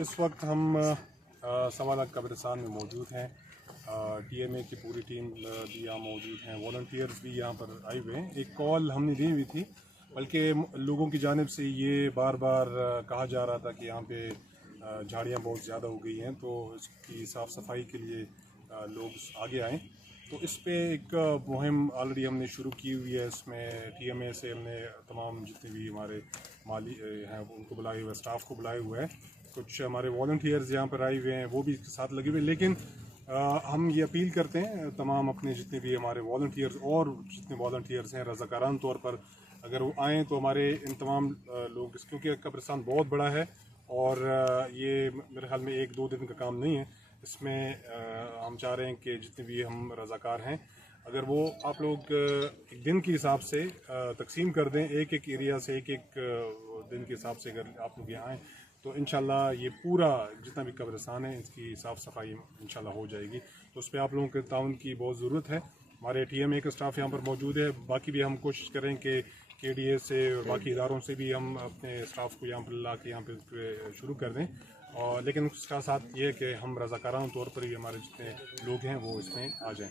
इस वक्त हम समाना कब्रिस्तान में मौजूद हैं। टीएमए की पूरी टीम भी यहाँ मौजूद हैं, वॉलंटियर्स भी यहाँ पर आए हुए हैं। एक कॉल हमने दी हुई थी, बल्कि लोगों की जानिब से ये बार बार कहा जा रहा था कि यहाँ पे झाड़ियाँ बहुत ज़्यादा हो गई हैं, तो इसकी साफ़ सफाई के लिए लोग आगे आएँ। तो इस पे एक मुहिम ऑलरेडी हमने शुरू की हुई है। इसमें टीएमए से हमने तमाम जितने भी हमारे माली हैं उनको बुलाए हुए, स्टाफ को बुलाए हुए हैं। कुछ हमारे वॉलंटियर्स यहाँ पर आए हुए हैं, वो भी इसके साथ लगे हुए हैं। लेकिन हम ये अपील करते हैं तमाम अपने जितने भी हमारे वॉलंटियर्स और जितने वॉलंटियर्स हैं रज़ाकाराना तौर पर अगर वो आएँ तो हमारे इन तमाम लोग, क्योंकि कब्रिस्तान बहुत बड़ा है और ये मेरे ख्याल में एक दो दिन का काम नहीं है। इसमें हम चाह रहे हैं कि जितने भी हम रज़ाकार हैं, अगर वो आप लोग एक दिन के हिसाब से तकसीम कर दें, एक एक एरिया से एक एक दिन के हिसाब से अगर आप लोग यहाँ आएँ तो इंशाल्लाह ये पूरा जितना भी कब्रिस्तान है इसकी साफ़ सफाई इंशाल्लाह हो जाएगी। तो उस पर आप लोगों के ताउन की बहुत ज़रूरत है। हमारे टीएमए का स्टाफ यहाँ पर मौजूद है, बाकी भी हम कोशिश करें कि केडीए से और बाकी इदारों से भी हम अपने स्टाफ को यहाँ पर ला के यहाँ पर शुरू कर दें। और लेकिन उसका साथ ये है कि हम रज़ाकाराना तौर पर ही हमारे जितने लोग हैं वो इसमें आ जाएँ।